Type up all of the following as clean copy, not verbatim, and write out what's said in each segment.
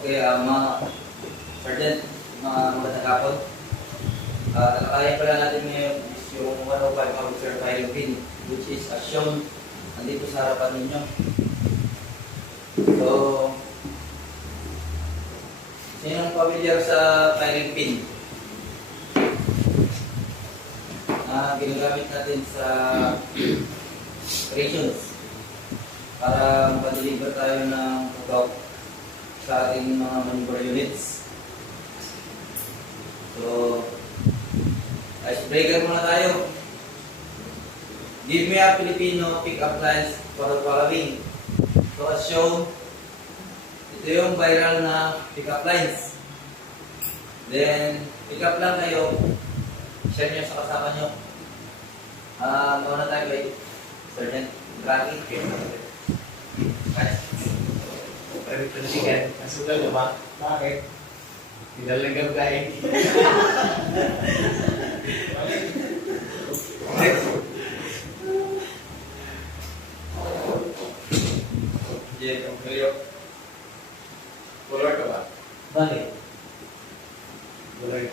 Okay, mga Sergeant, mga magandang hapon. Talakayan pala natin ngayon is yung 105 officer firing pin, which is as shown nandito sa harapan ninyo. So, sinong familiar sa firing pin? Ginagamit natin sa operations para makadeliver tayo ng product sa ating mga maneuver units. So, icebreaker muna tayo. Give me a Filipino pick-up lines for the following. So, as shown, ito yung viral na pick-up lines. Then, pick-up lang kayo. Share nyo sa kasama nyo. Mauna tayo kay Sergeant Rocky. Perhentikan, masukal ka ba? Bakit? Tinalagam ka eh. Diyan, ang kayo. Color ka ba? Bakit? Color.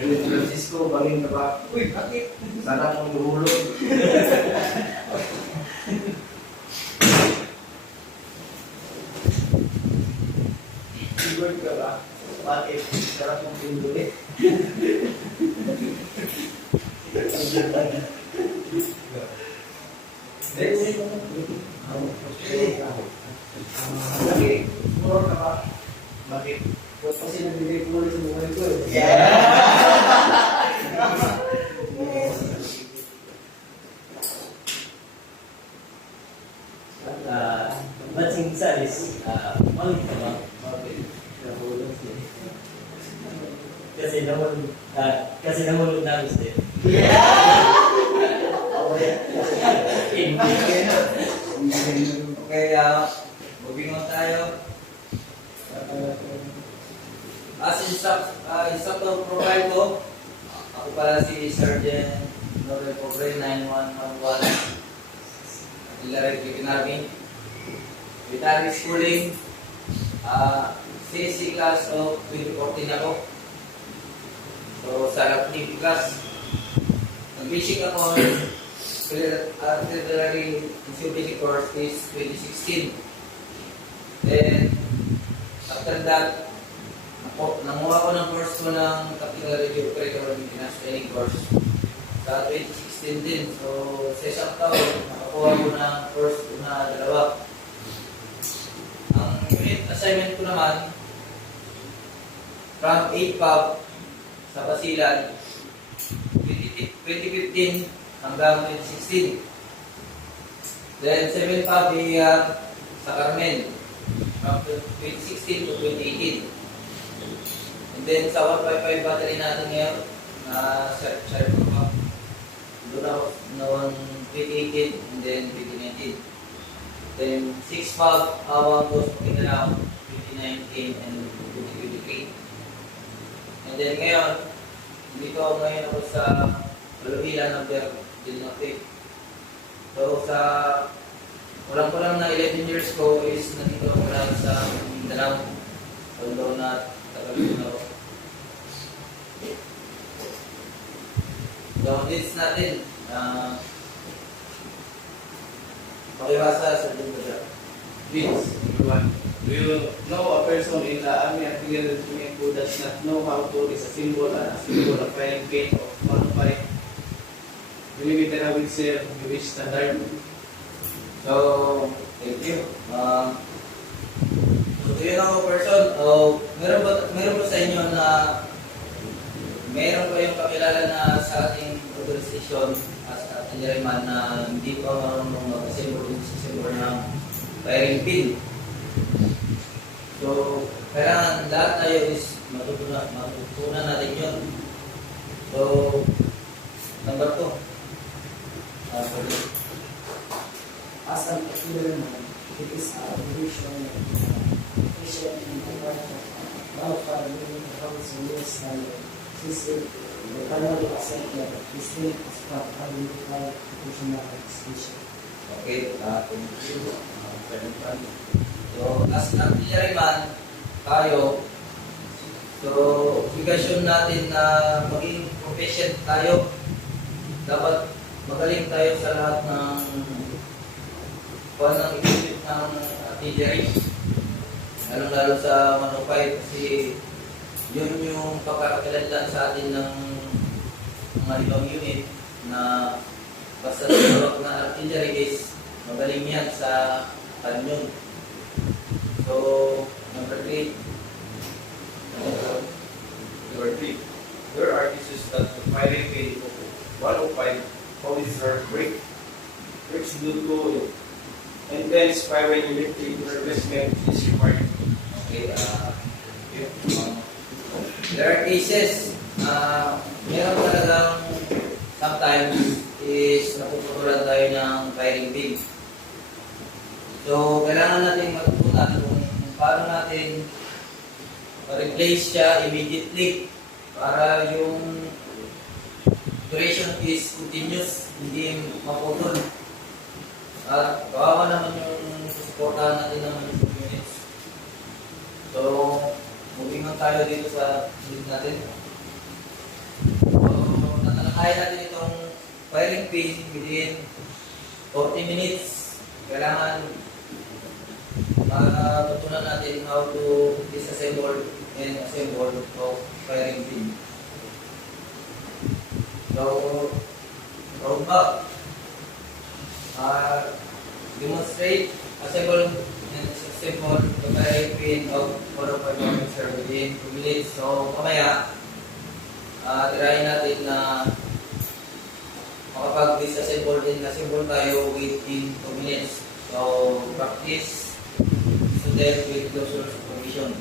Francisco, baging ka ba? Uy, bakit? Sana akong duhulog. Color ka ba? Bakit? Sarap mong pindulit. Bakit? Color ka ba? Bakit? Kasi nagbigay ko ulit sa buhay ko eh. What's inside is malit naman. Kasi nahulog namin sila. Okay, moving on tayo. As instructor profile ko, ako pala si Sergeant Norel Pobre 9111 Artillery Philippine Army. Military schooling, CSC class of 2014 ako. So sa RAPNIP class, nag-basic ako artillery basic course is 2016. Then after that, nanguha ko ng course ko ng Tactical Radio Operator Maintenance Training course sa 2016 din. So, sa isang taon, nakakuha ko ng course ko na dalawa. Ang unit assignment ko naman, from 8 PAB sa Basilan, 2015 hanggang 2016. Then, 7 PAB sa Carmen, from 2016 to 2018. And then sa 155 battery natin ngayon, share ko pa. Doon ako noong 2018 and then 2019. Then 6 pag awang ko sa Mindanao 2019 and 2023. And then ngayon, dito ako ngayon ako sa Baluhilan ng Dinape. So sa kulang-kulang na 11 years ko is nandito ako lang sa Mindanao. Although na Mindanao. So, needs natin, pakiwasa sa Jumbo. Please, everyone. Do you know a person in the army artillery regiment who does not know how to is a symbol and a symbol of firing pin of 105? Millimeter howitzer, Jewish standard. So, thank you. So, yun ako person, meron ba sa inyo na meron kayong kakilala na sa ating organization as artilleryman na hindi pa marunong mag-symbol ng firing pin? So, kailangan lahat tayo is matutunan natin yun. So, number 2. As an artilleryman, it is our obligation and important about firing the house in this system the final accept that this will as part of identify professional execution. Okay, thank you. So, as artilleryman, tayo, so, obligasyon natin na maging proficient tayo. Dapat magaling tayo sa lahat ng equipment ng artillery. Lalo-lalo sa manupay kasi yun yung pagkakakilanlan sa atin ng mga ibang unit na basta sa na artillery is magaling yan sa kanyon. So, number 3. Number 3, there are issues that the firing pin of 105 officer breaks due to intense firing electric replacement is required. Okay, there are cases, meron talagang sometimes is napuputulan tayo ng firing pin. So, kailangan natin matutunan kung paano natin replace siya immediately para yung duration is continuous, hindi maputol. At kawawa naman yung supportahan natin naman yung units. So, moving on tayo dito sa unit natin. So, natalakayan natin itong firing pin within 40 minutes. Kailangan matutunan natin how to disassemble and assemble of firing pin. So, roadmap. Demonstrate, assemble, and disassemble the firing pin of 105 officer within 2 minutes. So, mamaya, tirahin natin na makapag-disassemble and assemble tayo within 2 minutes. So, practice student with closer supervision.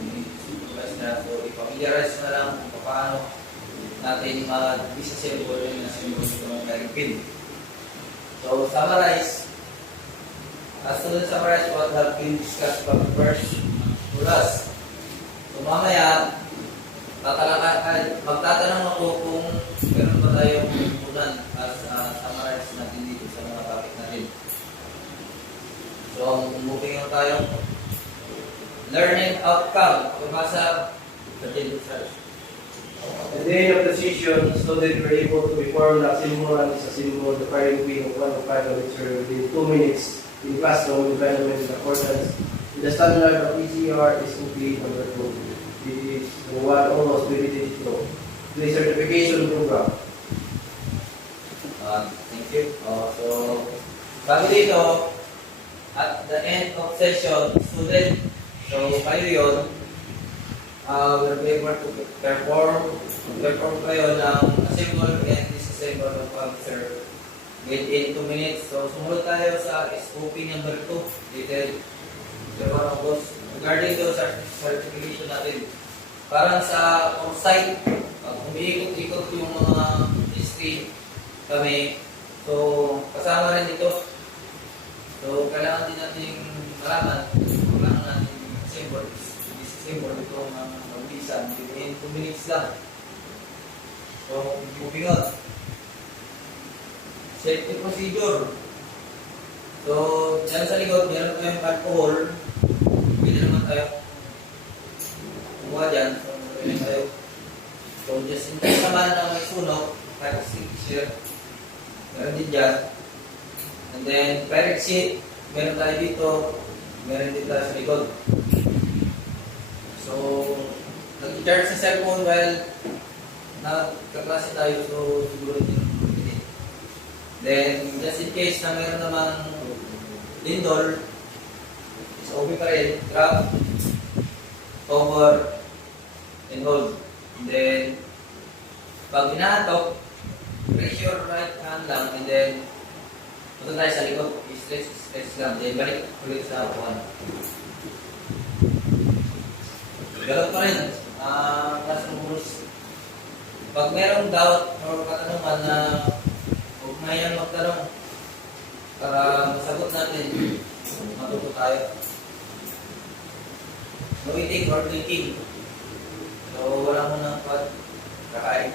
So, ipamiliarize na lang kung paano natin mag-disassemble and assemble itong firing pin. So, summarize. As to summarize what have been discussed from first to last. So, mamaya, magtatanong ako kung meron ba tayong kunan as summarize natin dito sa mga topic natin. So, moving on tayo. Learning outcome. Pumasa sa results. At the end of the session, students were able to perform the assemble and disassemble the firing pin of 105 officer within 2 minutes in classroom environment in accordance with the standard of PCR is complete number 2. It is the one almost related to the certification program. Thank you. So, sabi dito, at the end of session, student, so kayo yun, will be able to perform kayo ng assemble and disassemble of officer within 2 minutes. So, sumunod tayo sa SOP number 2, detail. Regarding those certification natin, parang sa on-site, pag umiikot-ikot yung mga history kami, so kasama rin ito. So, kailangan din natin malaman, kailangan natin disassemble ito ng mabilisan within 2 minutes lang. So, moving on. Safety procedure. So, dyan sa likod, meron tayong alcohol. Pwede naman tayo kumuha dyan. So, pwede tayo. So, just in case naman na may sunog, kahit extinguisher, meron din dyan. And then, pirate sheet, meron tayo dito, meron din tayo sa likod. So, nag-charge sa cellphone while nagkaklase tayo, so siguro din. Then, just in case na meron namang lindol, is OB pa rin, grab, cover, and hold. And then, pag inaantok, raise your right hand lang, and then, punta tayo sa likod, stretch lang, then balik ulit sa upuan. Ganun pa rin, classroom rules. Pag merong doubt or katanungan na huwag na yan magtanong para masagot natin, matuto tayo. No eating or drinking. So, wala mo nang kakain.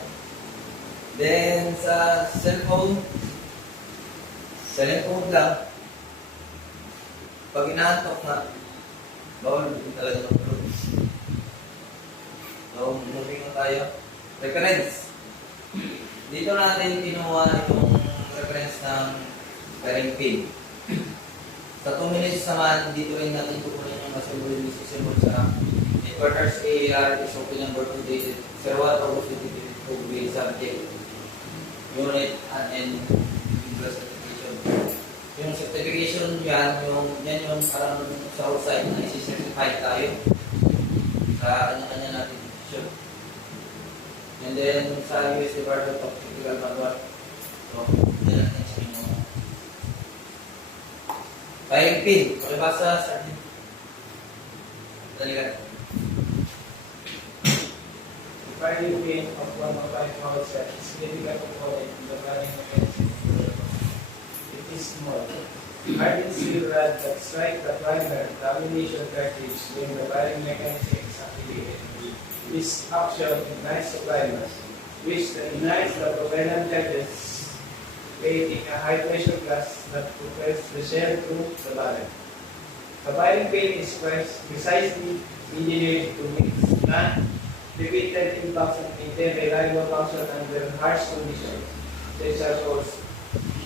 cellphone lang. Pag inaantok na, bawal din talaga matulog. So, moving on tayo. Reference. Dito natin kinuha itong reference ng firing pin. Sa 2 minutes naman, dito rin natin kukunin yung assembly symbol sa inverters AR is open number 2 dated 01 August 2022 subject unit and certification. Yung certification yan yung parang sa outside na isi-certify tayo sa kanya-kanya natin sure. And then sa US Department of Technical Manual. So, yan natin sa inyo. Firing pin. Pakibasa sa atin. Dalikan. The firing pin of 105 power set is significant component in the firing mechanism. It is small. Hardened steel rod that strike the primer, the ammunition cartridge when the firing mechanism is activated. This action ignites the primer, which then ignites the propellant heads, creating a high pressure gas that propels the shell through the barrel. The firing pin is precisely engineered to withstand repeated impacts and maintain reliable function under harsh conditions, such as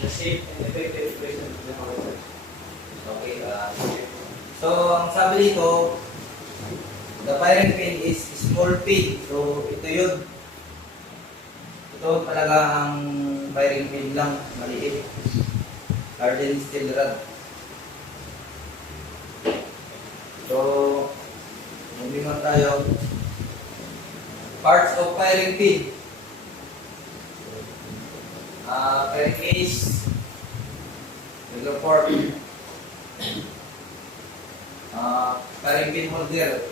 the safe and effective operation of the power plant. Okay. So, ang sabi dito, the firing pin is small pin. So, ito yun. Ito talaga ang firing pin lang, maliit. Hardened steel rod. So, moving on tayo. Parts of firing pin. Firing case, regular port, firing pin holder.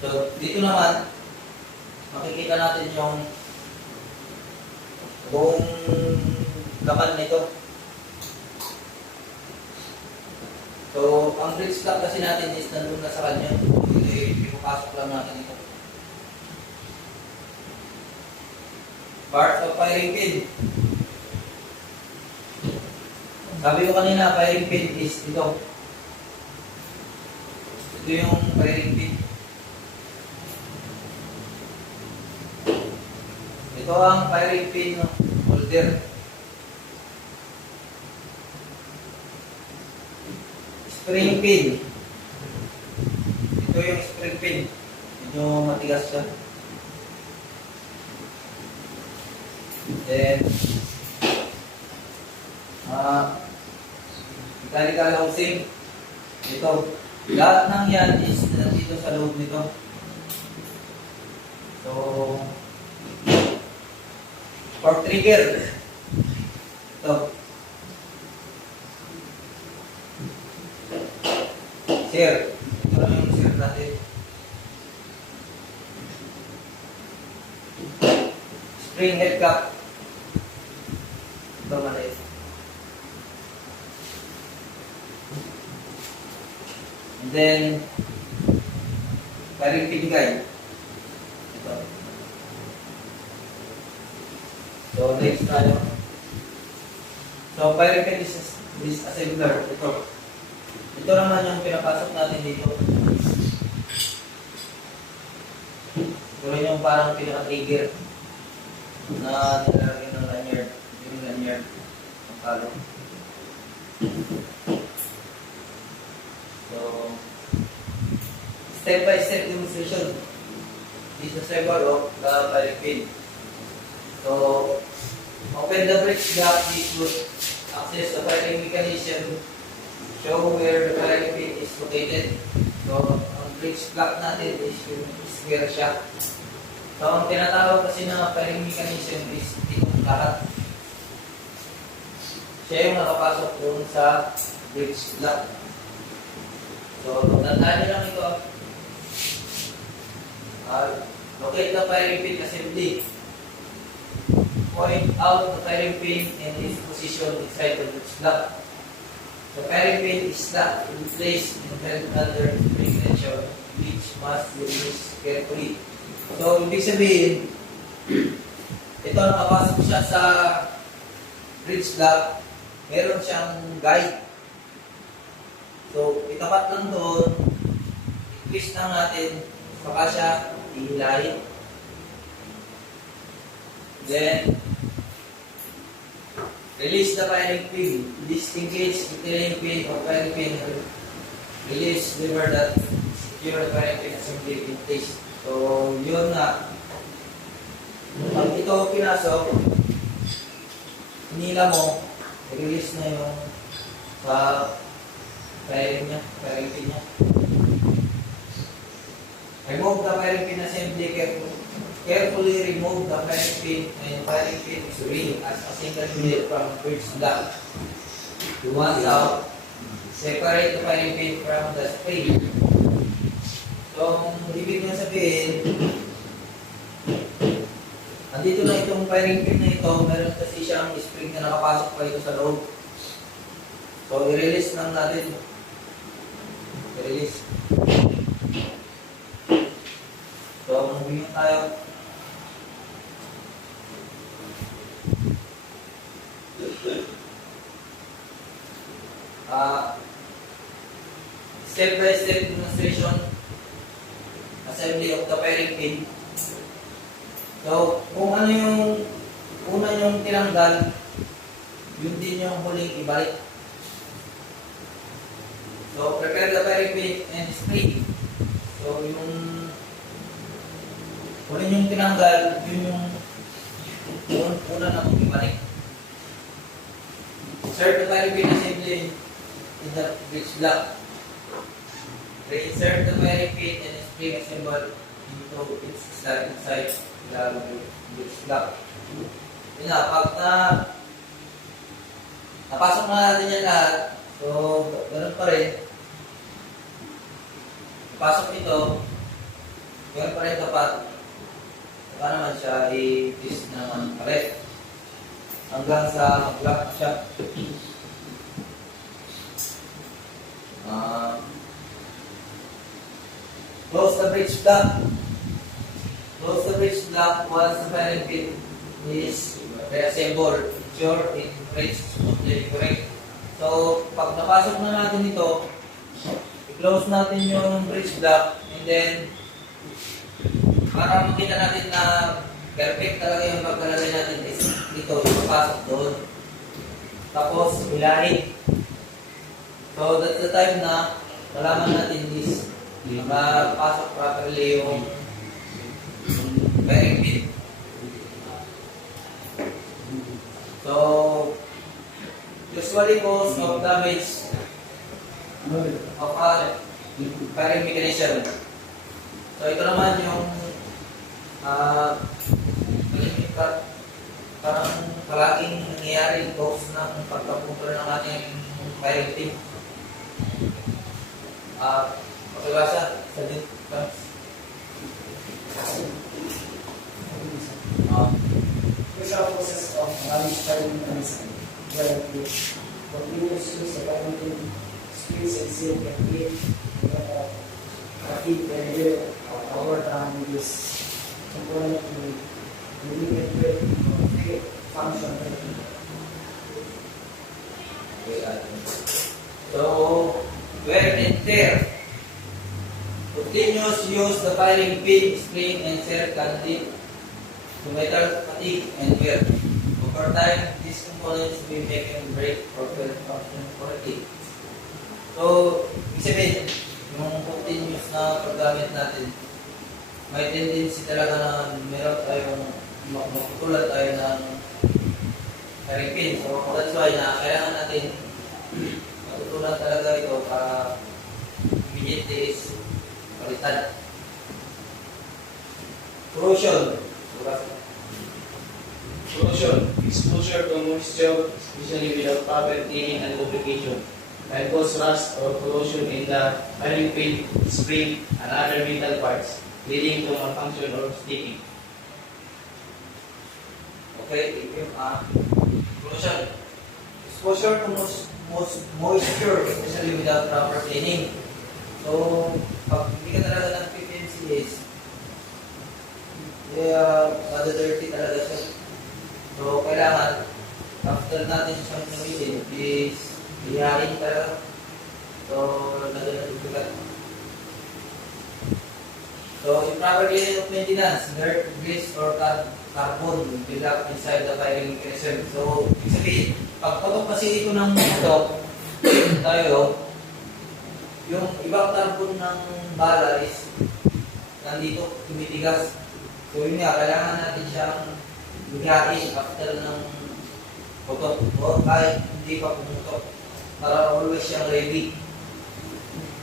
So, dito naman, makikita natin yung buong laman nito. So, ang bridge lock kasi natin is nandun na sa kanya. Ipapasok lang natin ito. Parts of firing pin. Sabi ko kanina, firing pin is ito. Ito yung firing pin. Ito ang firing pin holder. Spring pin. Ito yung spring pin. Medyo matigas siya. Then, mechanical housing. Ito. Lahat ng yan is nandito sa loob nito. So, for trigger. Ito. Sir. Ito lang yung sir natin. Spring head cap. Ito maliit. And then, firing pin guide. Ito. So, next tayo. So, firing pin is assembler. Ito. Ito naman yung pinapasok natin dito. Ito yung parang pinaka-trigger na nilalagyan ng lanyard. Yung lanyard. Ang palo. So, step-by-step demonstration. This is the symbol of the firing pin. So, open the bridge gap. This would access the firing mechanism. Show where the firing pin is located. So, ang bridge block natin is where siya. So, ang tinatawag kasi na firing mechanism is itong lahat. Siya yung nakapasok doon sa bridge block. So, tandaan nyo lang ito. Locate the firing pin assembly. Point out the firing pin and its position inside the bridge block. The firing pin is locked in place and held under spring tension, which must be used carefully. So, ibig sabihin, ito nakapasok siya sa bridge block, meron siyang guide. So, itapat lang doon, i-twist lang natin, baka siya ihilahin. Then, release the firing pin. Disengage the trailing pin or firing pin. Release, lever that secure the firing pin assembly in place. So, yun na. Pag ito pinasok, hinila mo, release na yung sa firing pin niya. Remove the firing pin assembly carefully remove the firing pin and firing pin is ring as a single unit from bridge block. Once out, separate the firing pin from the spring. So, ibig nyo sabihin, andito na itong firing pin na ito, meron kasi siyang spring na nakapasok pa ito sa loob. So, i-release lang natin. I-release. So, moving tayo. Step-by-step demonstration assembly of the firing pin. So, kung ano yung una yung tinanggal, yun din yung huling ibalik. So, prepare the firing pin and spring. So, yung huling yung tinanggal, yun yung una na kong ibalik. Insert the firing pin assembly in the bridge block. Reinsert the firing pin and spring assemble into its slot inside the bridge block. Yun na, pag napasok na natin yan lahat, so ganun pa rin. Napasok ito, ganun pa rin dapat. Saka naman siya i-twist naman palit. Hanggang sa mag-lock siya. Close the bridge block. Close the bridge block once the firing pin is reassembled. Ensure it operates smoothly correct. So, pag napasok na natin ito, i-close natin yung bridge block and then para makita natin na perfect talaga yung pagkalagay natin is ito, ipapasok doon. Tapos, hilahin. So, that's the time na malaman natin is makapasok properly yung firing pin. So, usually cause of damage of a firing mechanism. So, ito naman yung parang palaging nangyayari cause ng pagkapuntura ng ating firing pin. Pakibasa sa din. There's a process of damage firing mechanism where the continuous use of firing pin springs and seal can create fatigue and over time this component will limit the function. So, wear and tear. Continuous use the firing pin, spring, and seal can lead to metal fatigue and wear. Over time, these components will make and break or fail function correctly. So, ibig sabihin, yung continuous na paggamit natin, may tendency talaga na meron tayong makutulat tayo ng firing pin. So, that's why na kailangan natin matutunan talaga ito para immediately is palitan. Corrosion. Corrosion, exposure to moisture, especially without proper cleaning and lubrication, can cause rust or corrosion in the firing pin, spring, and other metal parts, leading to malfunction or sticking. Okay, corrosion. Exposure to moisture, especially without proper cleaning. So, pag hindi ka talaga ng PPMCS, madadurty talaga siya. So, kailangan, after natin siyang gamitin, is ihain talaga. So, nagagalibugat. So, improper cleaning of maintenance, dirt, grease, or carbon build up inside the firing mechanism. So, ibig sabihin, pag patok kasi ito ng ito, tayo, yung ibang carbon ng bala is nandito, tumitigas. So, yun nga, kailangan natin siyang hihain after ng putok o kahit hindi pa pumutok para always siyang ready.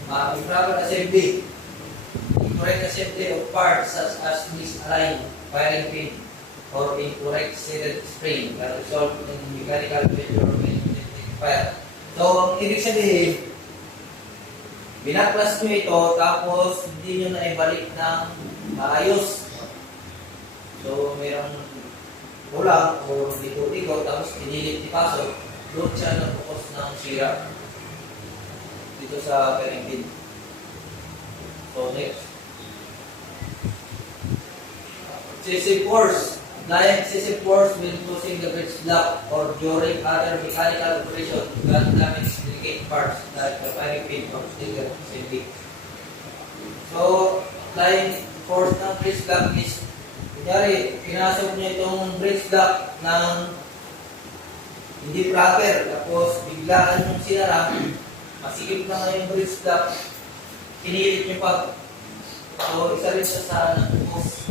Improper assembly. Incorrect assembly of parts such as misaligned firing pin or incorrect seated spring that result in mechanical failure or electric fire. So, ang ibig sabihin, binaklas nyo ito tapos hindi nyo na ibalik ng maayos. So, mayroong kulang o dito-dito tapos pinilit ipasok, doon siya nagpukos ng sira dito sa firing pin. So, next. Excessive force. Applying excessive force when closing the bridge block or during other mechanical operation can damage delicate parts like the firing pin or sticker assembly. So, applying force ng bridge block is, kunyari, pinasok niya itong bridge block ng hindi proper, tapos biglaan yung sinara, masikip na nga yung bridge block, pinilit niyo pa. So, isa rin siya sa nagpupos.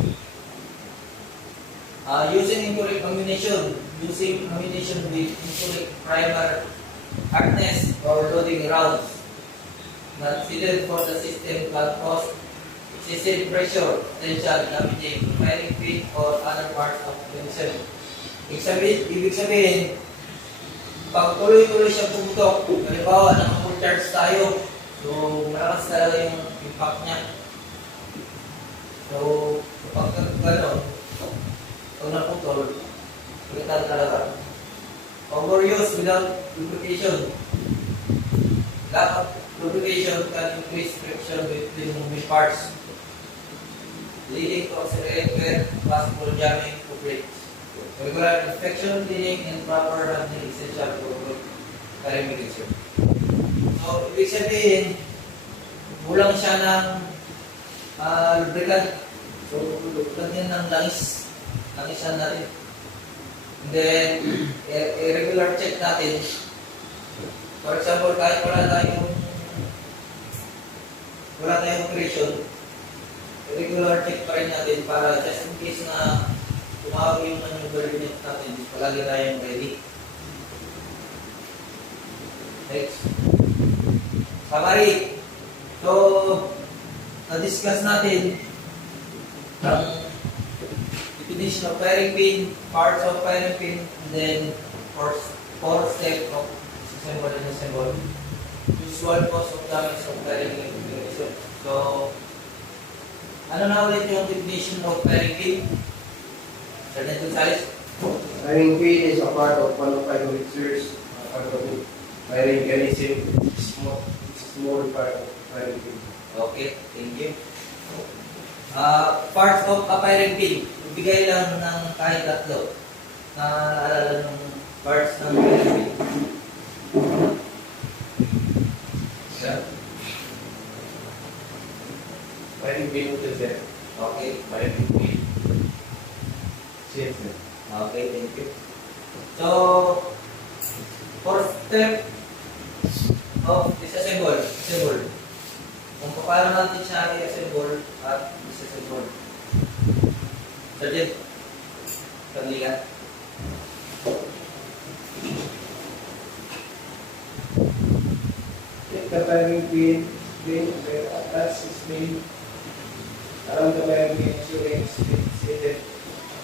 Using incorrect ammunition with incorrect primer hardness or loading rounds not fitted for the system can cause excessive pressure, tension, damaging firing pin or other parts of the mission. Ibig sabihin, pag tuloy-tuloy siya pumutok, halimbawa naka-full charge tayo, so malakas talaga yung impact niya. So, kapag gano'n, pag naputol, pagkatan talaga. Overuse without lubrication. Lack of lubrication can increase friction between moving parts, leading to accelerated possible jamming of brakes. Regular inspection, cleaning, and proper handling essential for firing mechanism. So, ibig sabihin, kulang siya ng lubricant. So, lubricant yan ng langis. Langisan natin. And then, regular check natin. For example, kahit wala tayong operation, regular check pa rin natin para just in case na tumawag yung maneuver unit natin, palagi tayong ready. Next. Summary. So, na-discuss natin ang definition of firing pin, parts of firing pin, and then four step of assemble and disassemble. Usual cause of damage of firing pin. So, ano na ulit yung definition of firing pin? Certain size? Firing pin is a part of one of howitzers, part of the firing mechanism, small part of firing pin. Okay, thank you. Parts of a firing pin. Ibigay lang ng kahit tatlo na naalala ng parts ng firing pin. Yeah. Firing pin ito, sir. Okay. Firing pin. Yes, sir. Okay, thank you. So, fourth step of disassemble. Kung paano natin siya i-assemble at disassemble. Sergeant, kanila. Take the firing pin, where attached is made around the firing pin, ensuring it's seated,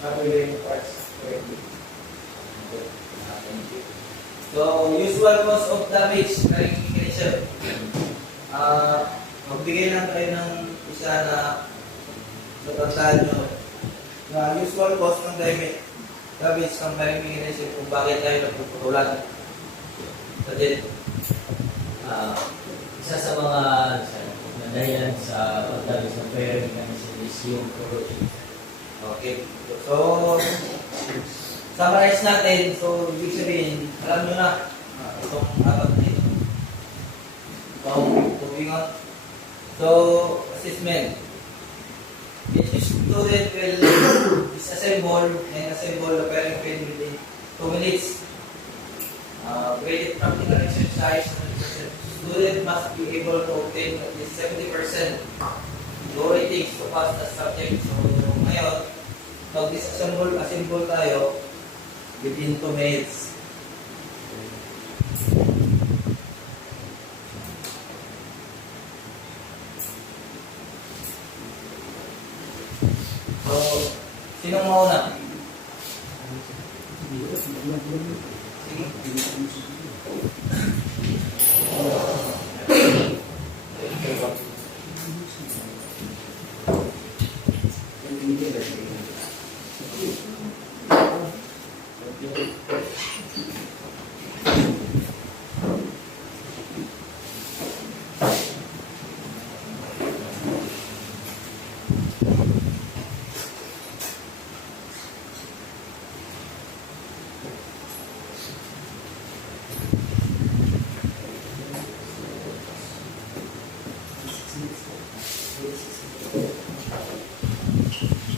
assembling parts correctly. Thank you. So, usual cause of damage, firing mechanism. Magbigay lang tayo ng isa na natatandaan nyo na usual cause ng damage ng firing mechanism kung bakit tayo nagpuputulan. Sergeant. Isa sa mga dahilan sa pagdalos ng firing mechanism is yung corrosion. Okay. So, summarize natin. So, ibig sabihin, alam nyo na itong apat na ito. So, moving on. So, assessment. Each student will disassemble and assemble the parent pin within 2 minutes. Graded practical exercise, 100%. Student must be able to obtain at least 70% low ratings to pass the subject. So, ngayon, assemble tayo within 2 minutes. So, sinong mauna?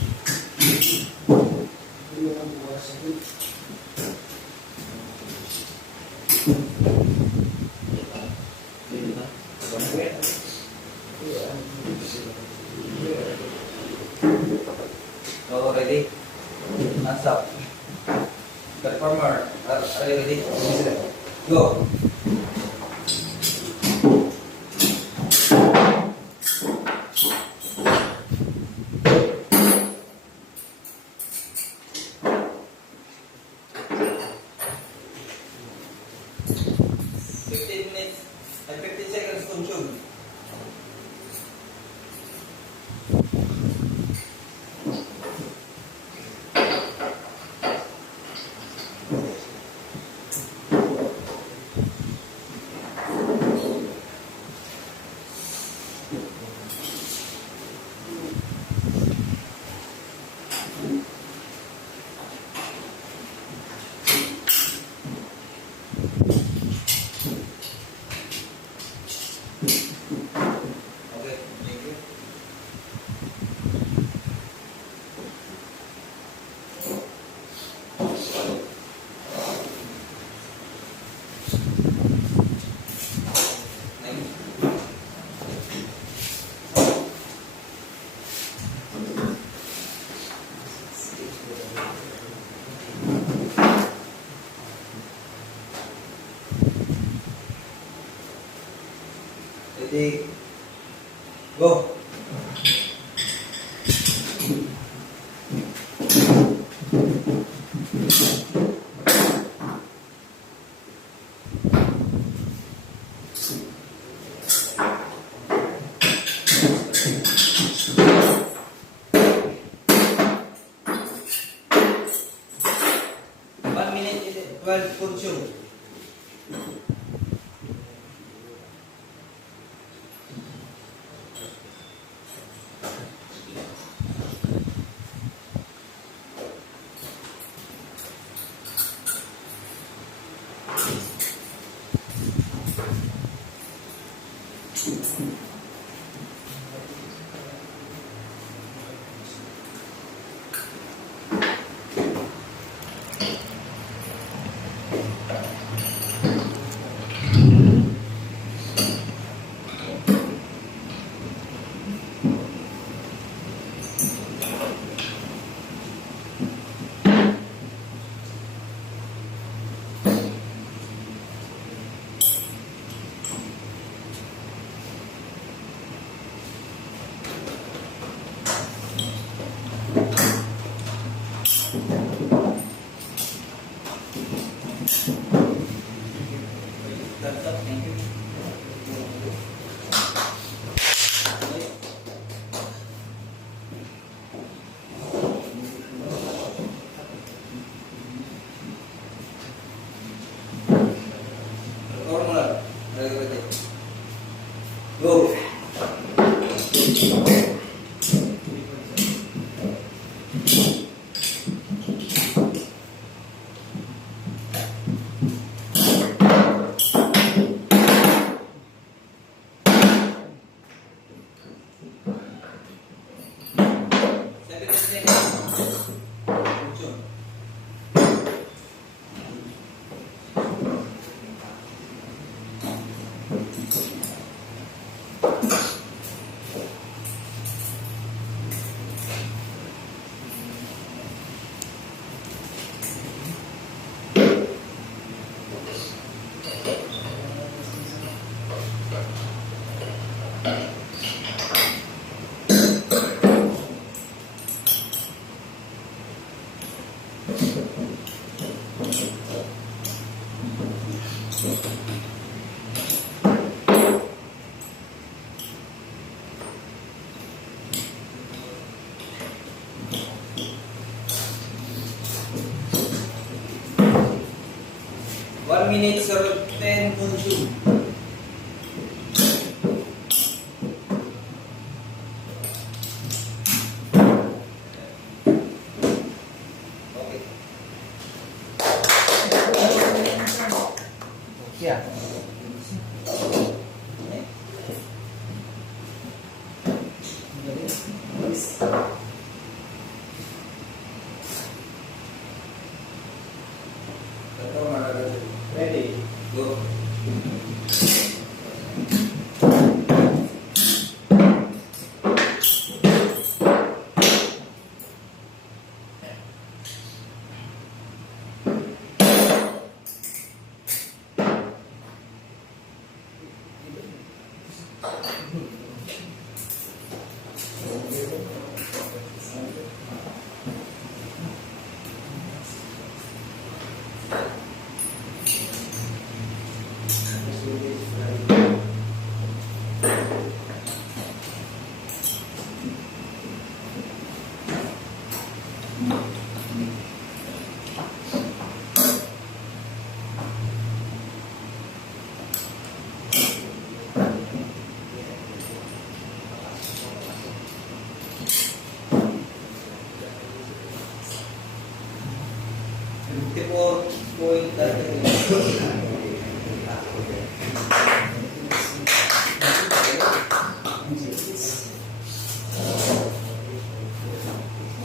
Sige. So, ready? Hands up. Performer, are you ready? Go. Okay, thank you. Ready? Go. One minute, 12 consume. Thumbs up, thank you. Formula. Go. 1 minute, 10 consume. Okay. Yeah. Ito, maragay. Ready? Go.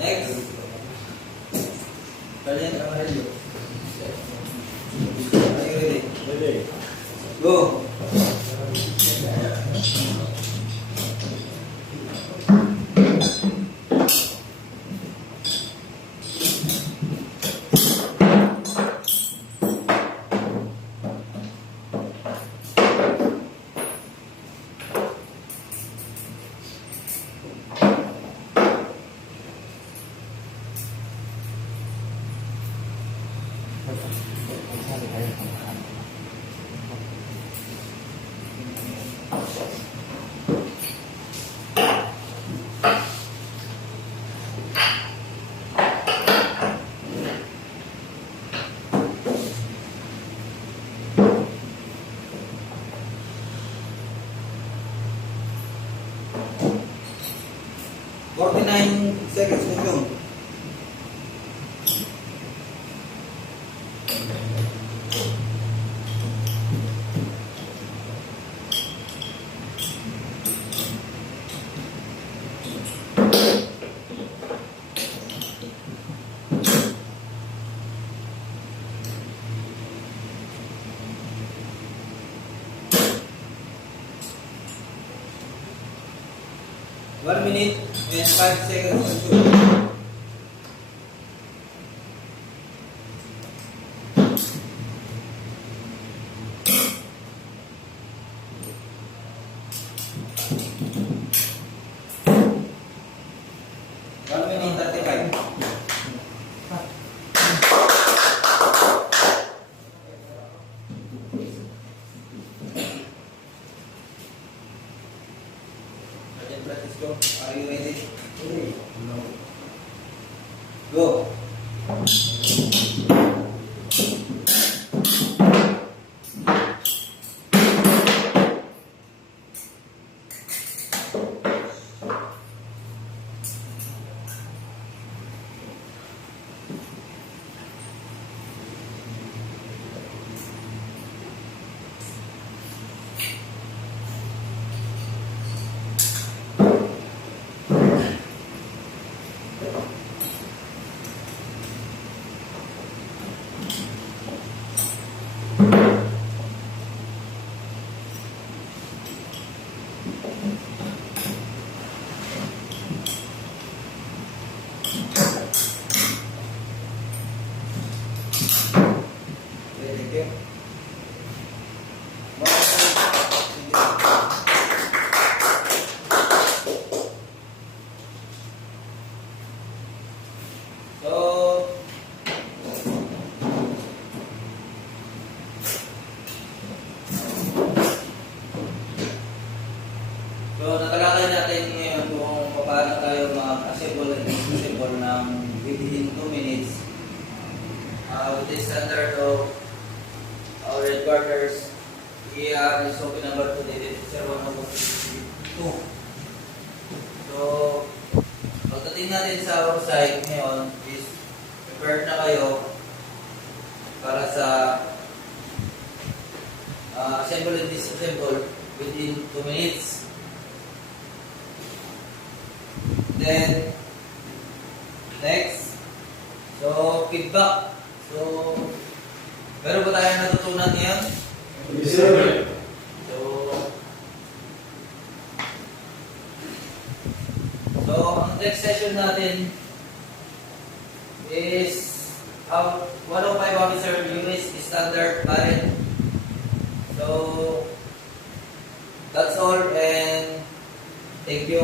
Next. Kalian ang radio. Are you ready? Ready? Go. Forty-nine seconds consume. One minute and 5 seconds consume. One minute 35. Agent Francisco, are you ready? Go. Okay, thank you. So, natalakay natin ngayon kung paano tayo mag-assemble and disassemble ng within 2 minutes with the standard of quarters. ER is open number 2, dito 0112. So, pagdating natin sa our site ngayon is prepared na kayo para sa assemble and disassemble within 2 minutes. Then, next, so feedback. So, meron ba tayong natutunan ngayon? Yes, sir. So, ang next session natin is 105 officer units standard parent. So, that's all and thank you.